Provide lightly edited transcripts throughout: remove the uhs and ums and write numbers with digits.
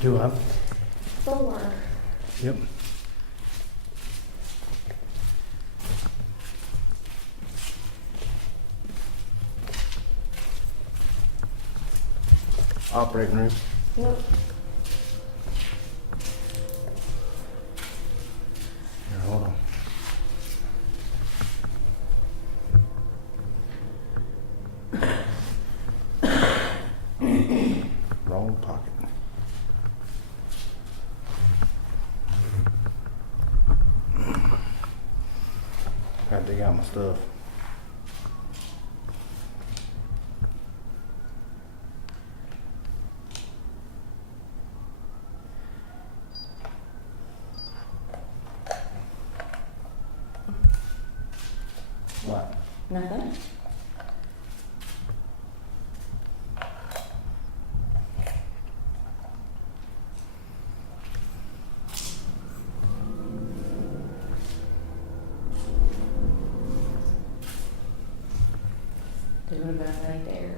Do I? 4. Yep. Operating room. Yep. Here, hold on. Wrong pocket. Gotta dig out my stuff. What? Nothing. It would have been right there.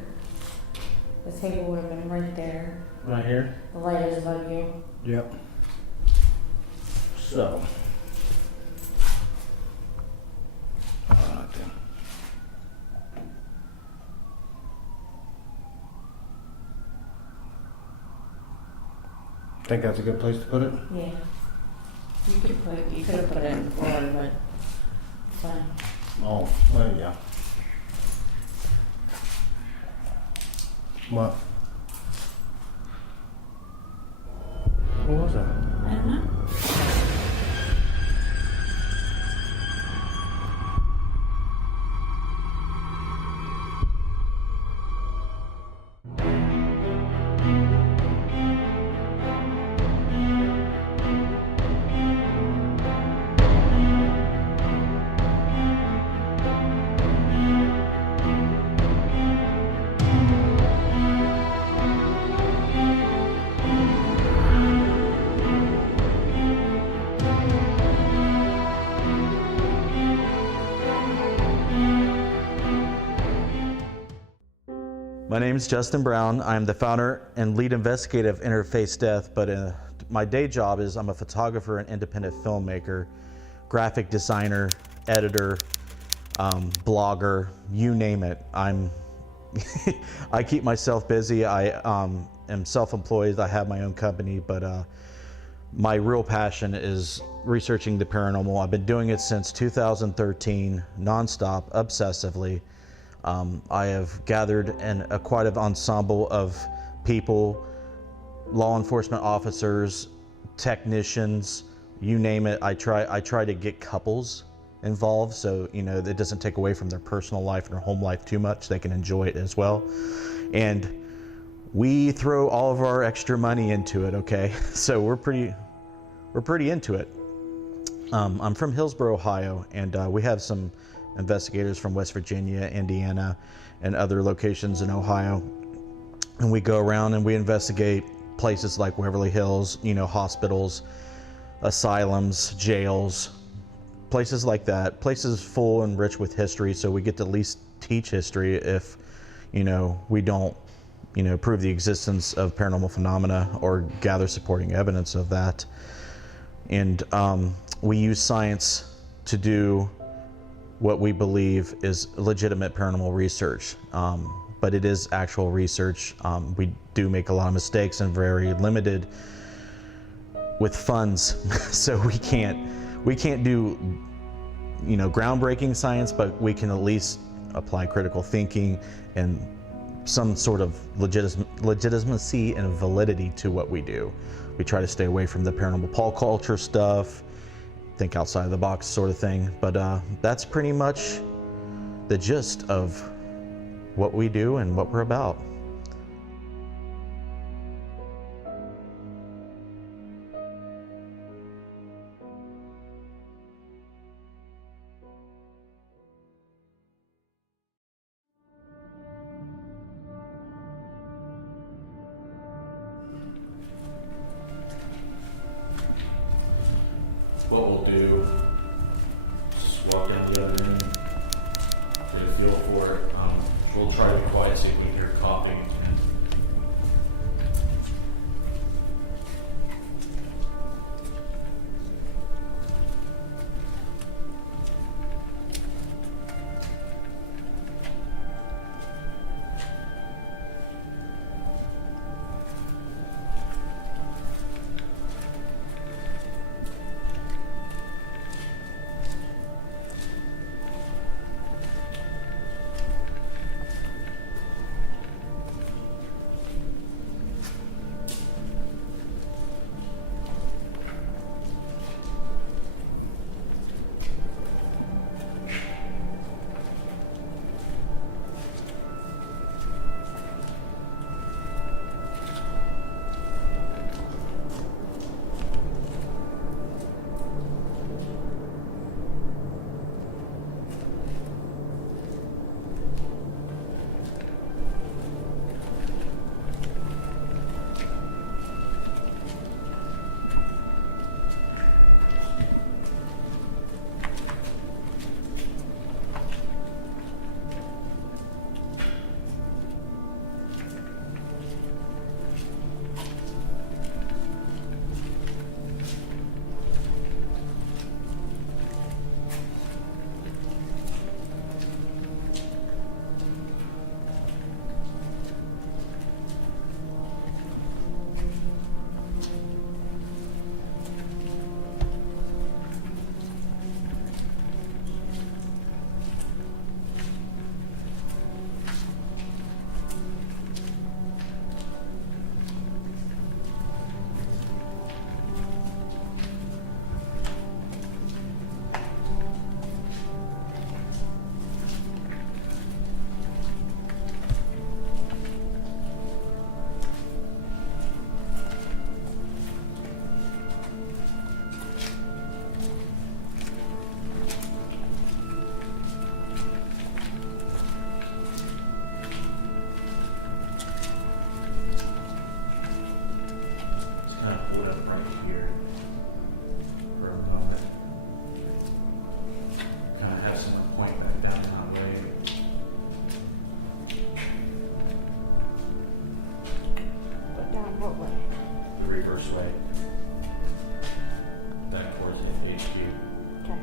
The table would have been right there. Right here? The light is above you. Yep. So. Alright then. Think that's a good place to put it? Yeah. You could have put it in the floor, but it's fine. Oh, well, yeah. What? What was that? I don't know. My name is Justin Brown. I'm the founder and lead investigator of Interface Death, but my day job is I'm a photographer and independent filmmaker, graphic designer, editor, blogger, you name it. I keep myself busy. I am self-employed. I have my own company, but my real passion is researching the paranormal. I've been doing it since 2013, nonstop, obsessively. I have gathered quite an ensemble of people, law enforcement officers, technicians, you name it. I try to get couples involved, so it doesn't take away from their personal life and their home life too much. They can enjoy it as well. And we throw all of our extra money into it, okay? So we're pretty into it. I'm from Hillsboro, Ohio, and we have some investigators from West Virginia, Indiana, and other locations in Ohio. And we go around and we investigate places like Waverly Hills, hospitals, asylums, jails, places like that, places full and rich with history, so we get to at least teach history if, we don't, prove the existence of paranormal phenomena or gather supporting evidence of that. And we use science to do what we believe is legitimate paranormal research, but it is actual research. We do make a lot of mistakes and very limited with funds, so we can't do groundbreaking science, but we can at least apply critical thinking and some sort of legitimacy and validity to what we do. We try to stay away from the paranormal pop culture stuff, think outside of the box sort of thing, but that's pretty much the gist of what we do and what we're about. What we'll do is just walk down the other room, get a feel for it. We'll try to be quiet so you can hear coughing. up right here for a moment. Kind of have some appointment downtown Waverly. But down what way? The reverse way. Back towards the HQ. Okay.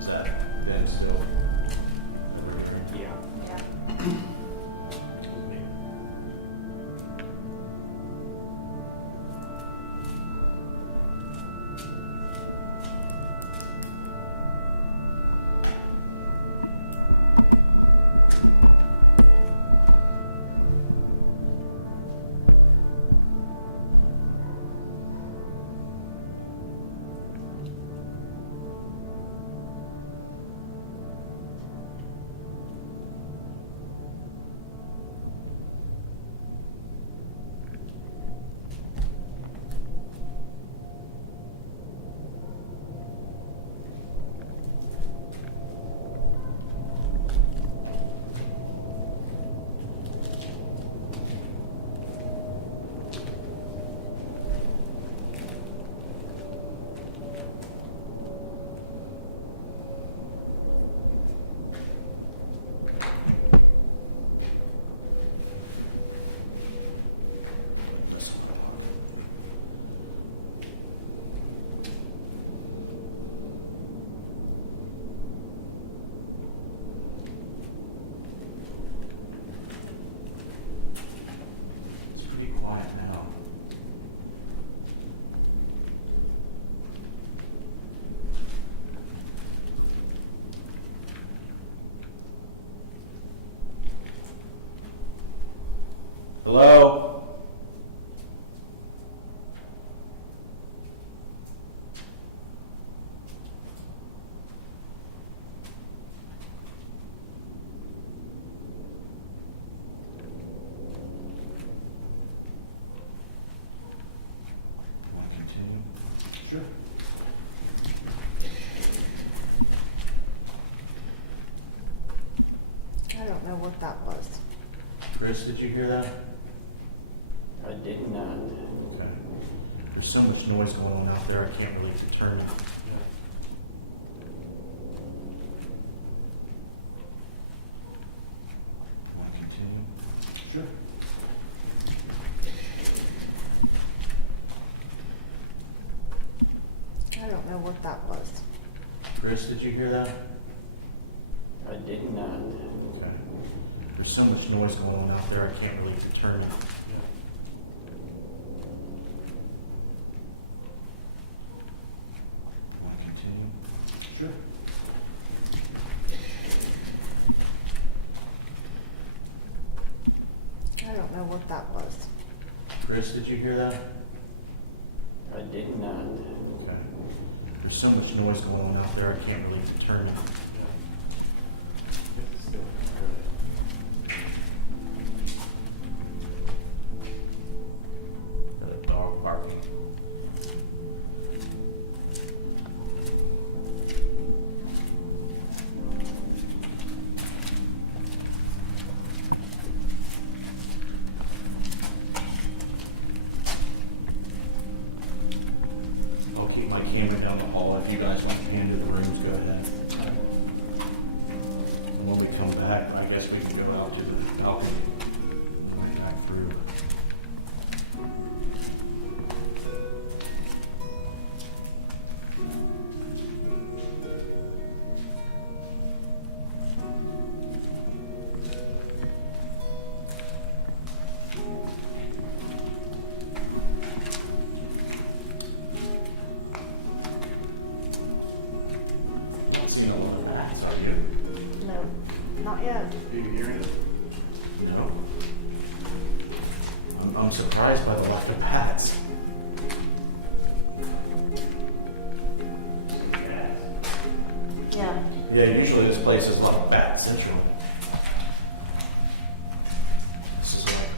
Is that Ben still? Yeah. Yeah. It's pretty quiet now. Hello? Want to continue? Sure. I don't know what that was. Chris, did you hear that? I did not. Okay. There's so much noise going on out there, I can't really determine. Want to continue? Sure. I don't know what that was. Chris, did you hear that? I did not. Okay. There's so much noise going on out there, I can't really determine. Want to continue? Sure. I don't know what that was. Chris, did you hear that? I did not. Okay. There's so much noise going on out there, I can't really determine. Got a dog barking. I'll keep my camera down the hall. If you guys want to hand to the rooms, go ahead. And when we come back, I guess we can go out to the balcony. Right back through. Not seeing a lot of bats, are you? No, not yet. Are you hearing it? No. I'm surprised by the lack of bats. Yeah. Yeah, usually this place is a lot of bat central. This is like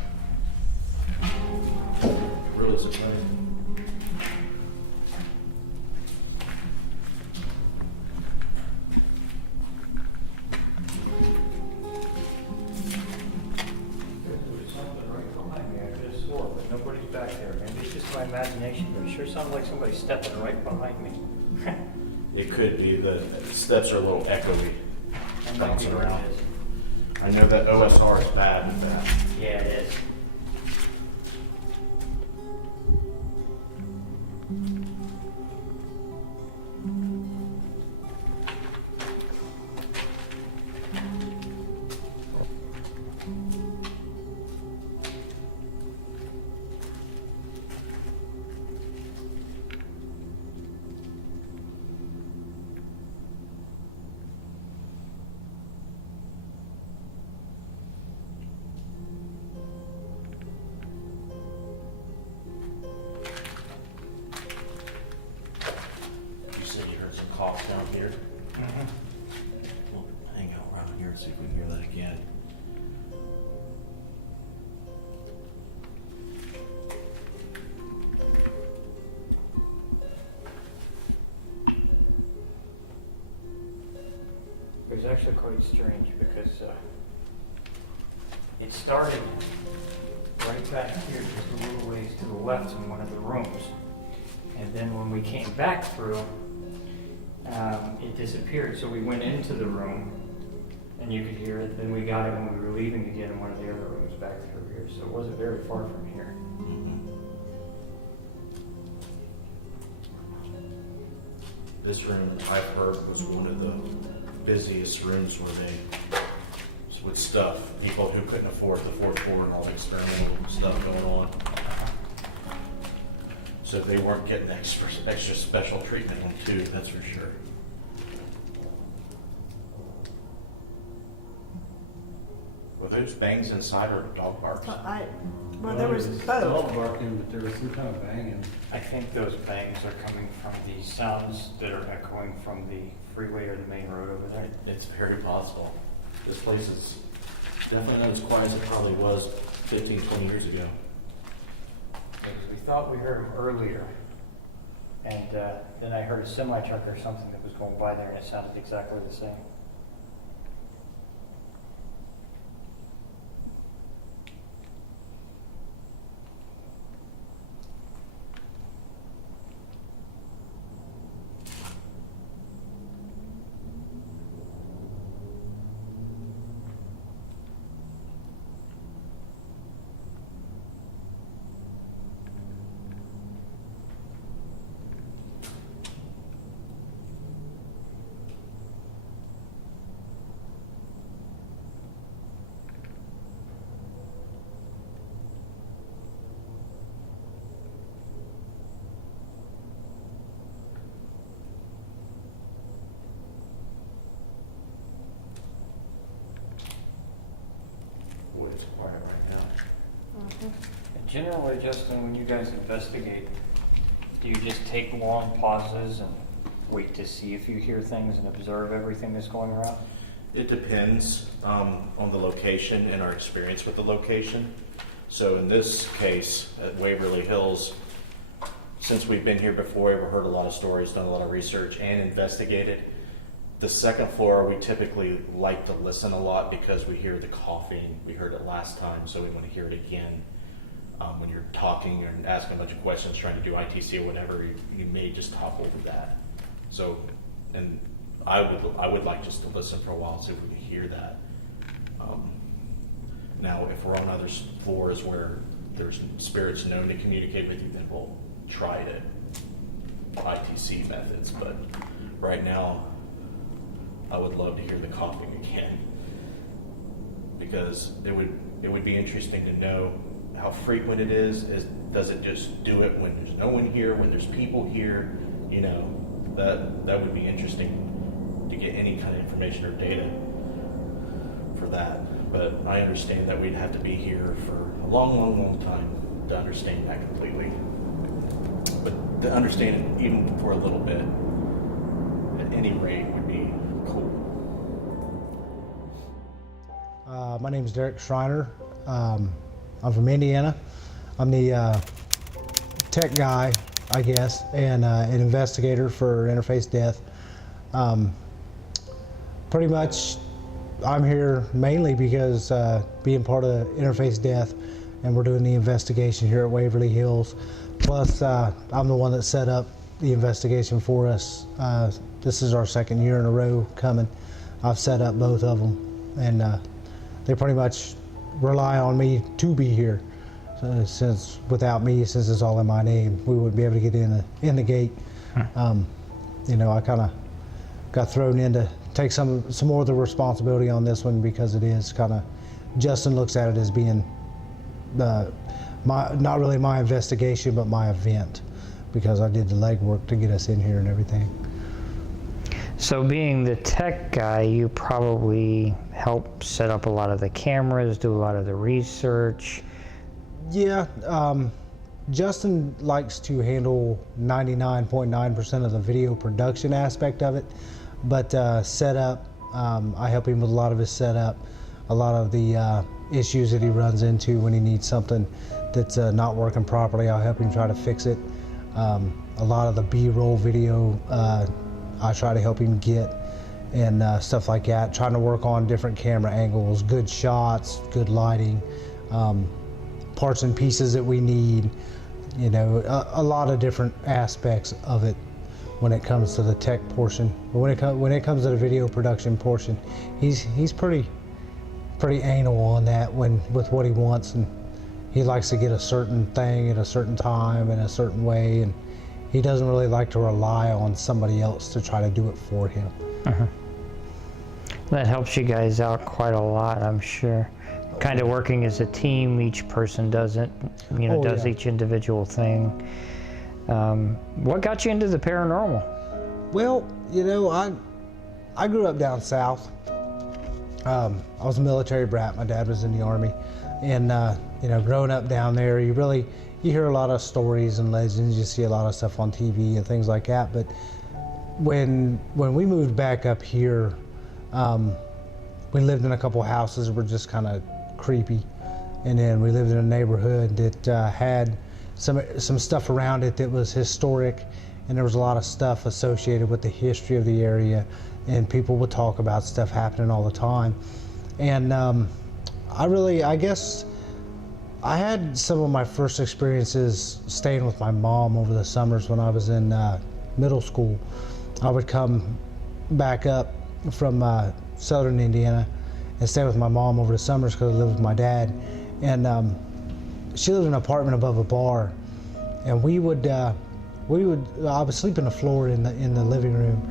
really surprising. my imagination, but it sure sounds like somebody stepping right behind me. It could be the steps are a little echoey, That might be bouncing what it around. is. I know that OSR is bad with that. Yeah, it is. You said you heard some coughs down here. We'll hang out around here and see if we can hear that again. It was actually quite strange because it started right back here, just a little ways to the left in one of the rooms. And then when we came back through, it disappeared. So we went into the room and you could hear it. Then we got it when we were leaving again in one of the other rooms back through here. So it wasn't very far from here. This room, I've heard, was one of the busiest rooms where they, with stuff, people who couldn't afford the fourth floor and all the experimental stuff going on. So they weren't getting extra special treatment on two, that's for sure. Were those bangs inside or dog barks? Well, there was Dog both. barking, but there was some kind of banging. I think those bangs are coming from the sounds that are echoing from the freeway or the main road over there. It's very possible. This place is definitely not as quiet as it probably was 15, 20 years ago. Because we thought we heard them earlier, and then I heard a semi-truck or something that was going by there, and it sounded exactly the same. Boy, it's quiet right now. And generally, Justin, when you guys investigate, do you just take long pauses and wait to see if you hear things and observe everything that's going around? It depends on the location and our experience with the location. So in this case, at Waverly Hills, since we've been here before, we've heard a lot of stories, done a lot of research, and investigated. The second floor, we typically like to listen a lot because we hear the coughing. We heard it last time, so we want to hear it again. When you're talking and asking a bunch of questions, trying to do ITC or whatever, you may just talk over that. So, and I would like just to listen for a while and see if we can hear that. Now, if we're on other floors where there's spirits known to communicate with you, then we'll try to ITC methods. But right now, I would love to hear the coughing again, because it would be interesting to know how frequent it is. Does it just do it when there's no one here, when there's people here? You know, that would be interesting to get any kind of information or data for that. But I understand that we'd have to be here for a long, long, long time to understand that completely. But to understand it even for a little bit, at any rate, would be cool. My name is Derek Schreiner. I'm from Indiana. I'm the tech guy, I guess, and an investigator for Interface Death. Pretty much, I'm here mainly because being part of Interface Death, and we're doing the investigation here at Waverly Hills. Plus, I'm the one that set up the investigation for us. This is our second year in a row coming. I've set up both of them, and they pretty much rely on me to be here. So, since without me, since it's all in my name, we wouldn't be able to get in the gate. You know, I kind of got thrown in to take some more of the responsibility on this one, because it is kind of, Justin looks at it as being not really my investigation, but my event, because I did the legwork to get us in here and everything. So being the tech guy, you probably help set up a lot of the cameras, do a lot of the research. Yeah, Justin likes to handle 99.9% of the video production aspect of it, but setup, I help him with a lot of his setup, a lot of the issues that he runs into when he needs something that's not working properly. I'll help him try to fix it. A lot of the B-roll video, I try to help him get, and stuff like that, trying to work on different camera angles, good shots, good lighting, parts and pieces that we need, you know, a lot of different aspects of it when it comes to the tech portion. But when it comes to the video production portion, he's pretty anal on that with what he wants, and he likes to get a certain thing at a certain time in a certain way, and he doesn't really like to rely on somebody else to try to do it for him. That helps you guys out quite a lot, I'm sure. Kind of working as a team, each person does it, you know, does each individual thing. What got you into the paranormal? Well, you know, I grew up down south. I was a military brat. My dad was in the Army, and you know, growing up down there, you hear a lot of stories and legends. You see a lot of stuff on TV and things like that. But when we moved back up here, we lived in a couple houses that were just kind of creepy, and then we lived in a neighborhood that had some stuff around it that was historic, and there was a lot of stuff associated with the history of the area, and people would talk about stuff happening all the time. And I guess I had some of my first experiences staying with my mom over the summers when I was in middle school. I would come back up from southern Indiana and stay with my mom over the summers because I lived with my dad. And she lived in an apartment above a bar, and I would sleep on the floor in the living room,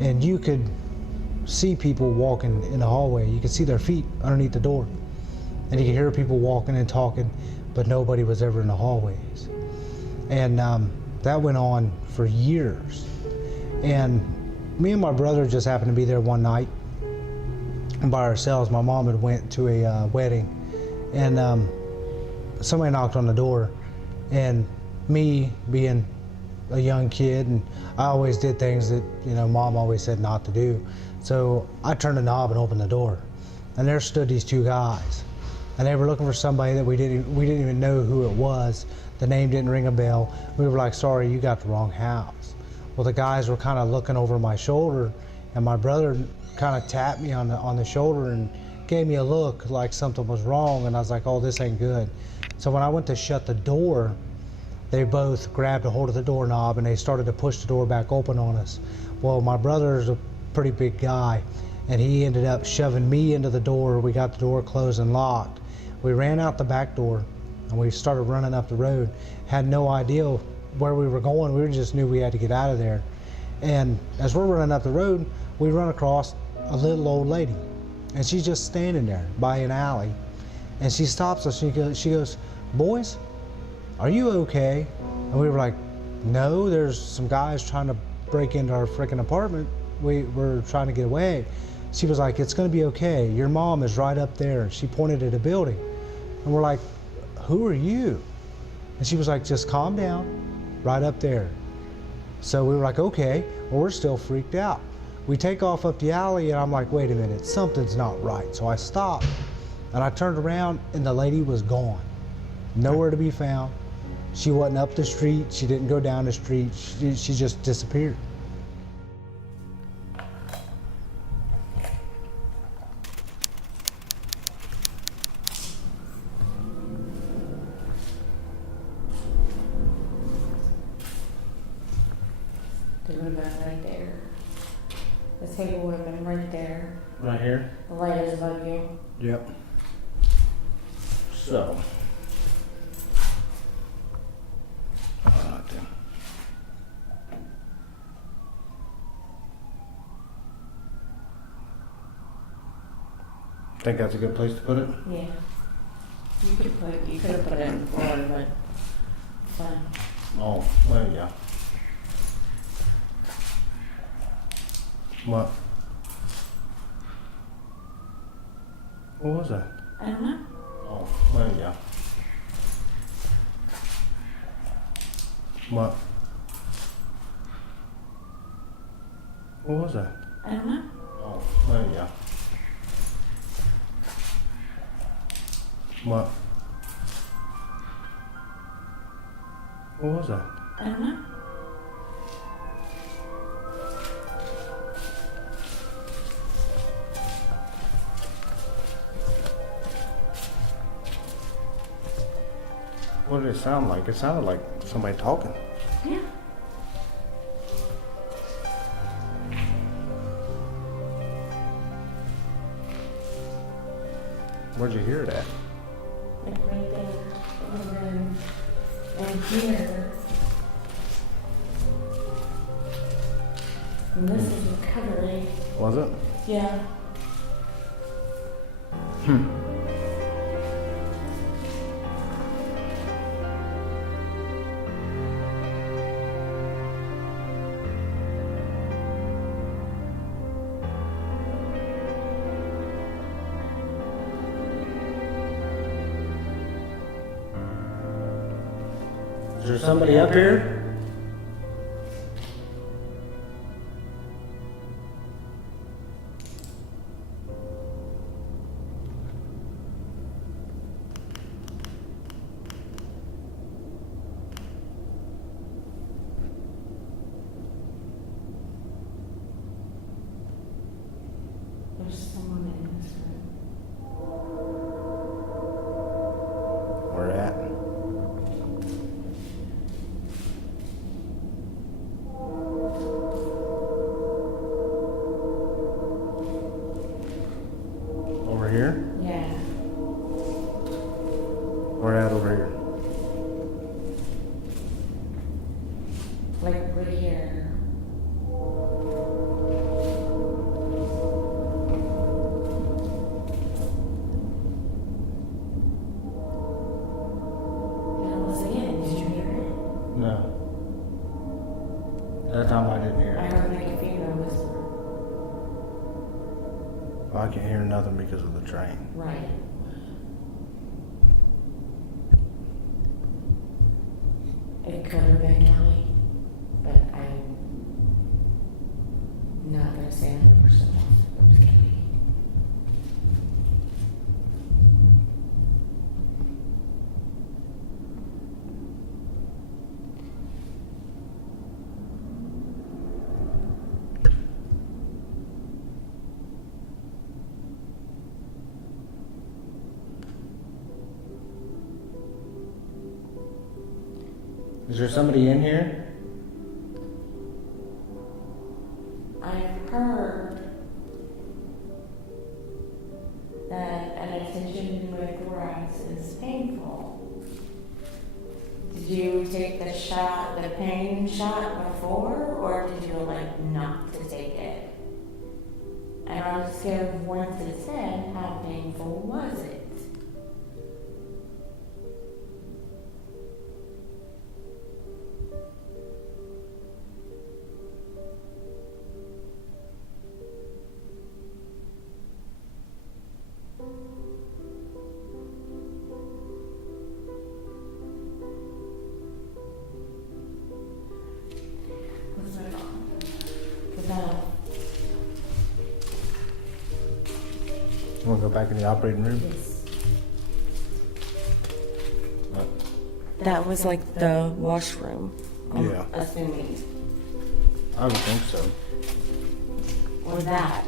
and you could see people walking in the hallway. You could see their feet underneath the door, and you could hear people walking and talking, but nobody was ever in the hallways. And that went on for years. And me and my brother just happened to be there one night by ourselves. My mom had went to a wedding, and somebody knocked on the door, and me being a young kid, and I always did things that, you know, Mom always said not to do. So I turned the knob and opened the door, and there stood these two guys, and they were looking for somebody that we didn't even know who it was. The name didn't ring a bell. We were like, sorry, you got the wrong house. Well, the guys were kind of looking over my shoulder, and my brother kind of tapped me on the shoulder and gave me a look like something was wrong, and I was like, oh, this ain't good. So when I went to shut the door, they both grabbed a hold of the doorknob and they started to push the door back open on us. Well, my brother's a pretty big guy, and he ended up shoving me into the door. We got the door closed and locked. We ran out the back door and we started running up the road. Had no idea where we were going. We just knew we had to get out of there. And as we're running up the road, we run across a little old lady, and she's just standing there by an alley. And she stops us. She goes, boys, are you okay? And we were like, no, there's some guys trying to break into our freaking apartment. We're trying to get away. She was like, it's gonna be okay. Your mom is right up there. She pointed at a building. And we're like, who are you? And she was like, just calm down, right up there. So we were like, okay. Well, we're still freaked out. We take off up the alley, and I'm like, wait a minute, something's not right. So I stopped, and I turned around, and the lady was gone. Nowhere to be found. She wasn't up the street. She didn't go down the street. She just disappeared. have been right there. The table would have been right there. Right here? The light is above you. Yep. So. Alright then. Think that's a good place to put it? Yeah. You could have put it in the floor, but it's fine. Oh, well, yeah. What? What was that? I don't know. Oh, well, yeah. What? What was that? I don't know. Oh, well, yeah. What? What was that? I don't know. What did it sound like? It sounded like somebody talking. Yeah. Where'd you hear that? Like right there. And here. And this is recovery. Was it? Yeah. Is there somebody up here? There's someone in this room. Where at? Over here? Yeah. Where at over here? Like right here. Now listen again. Did you hear it? No. That time I didn't hear I it. heard like a female whisper. Well, I can't hear nothing because of the train. Right. It could have been Kelly, but I'm not gonna say 100% it was Kelly. Is there somebody in here? I've heard that an attention with grass is painful. Did you take the pain shot before, or did you like not to take it? And I was scared once it said, how painful was it? Let's move on. 'Cause now, You want to go back in the operating room? yes. What? That was like the washroom. I'm Yeah. assuming. I would think so. Or that.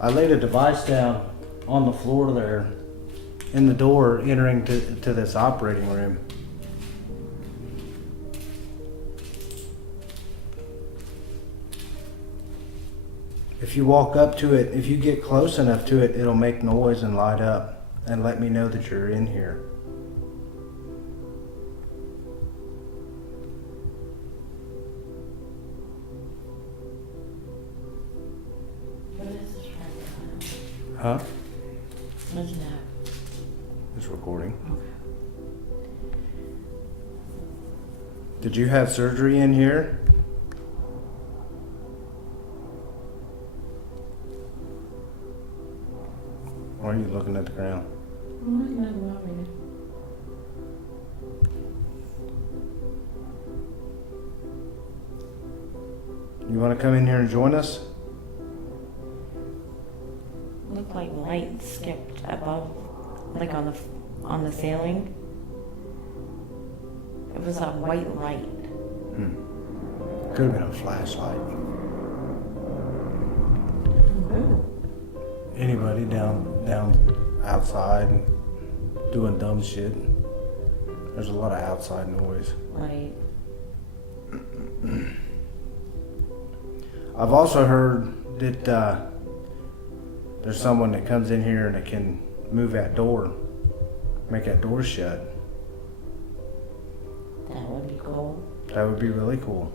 I laid a device down on the floor there in the door entering to this operating room. If you walk up to it, if you get close enough to it, it'll make noise and light up and let me know that you're in here. What is this right Huh? now? What is that? It's recording. Okay. Did you have surgery in here? Why are you looking at the ground? I'm looking at the movie. You want to come in here and join us? Looked like light skipped above, like on the ceiling. It was a white light. Could have been a flashlight. Ooh. Anybody down outside doing dumb shit. There's a lot of outside noise. Right. I've also heard that there's someone that comes in here and it can move that door, make that door shut. That would be cool. That would be really cool.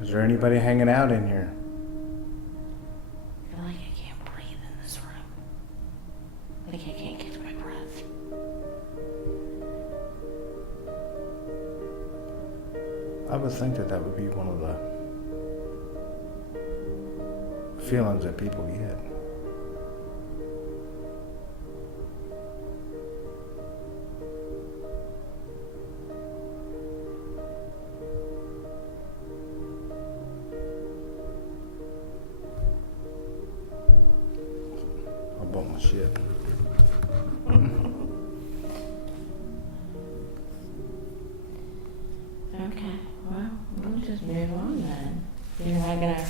Is there anybody hanging out in here? I feel like I can't breathe in this room. Like I can't catch my breath. I would think that would be one of the feelings that people get. I bought my shit. Okay, well, we'll just move on then. You're not gonna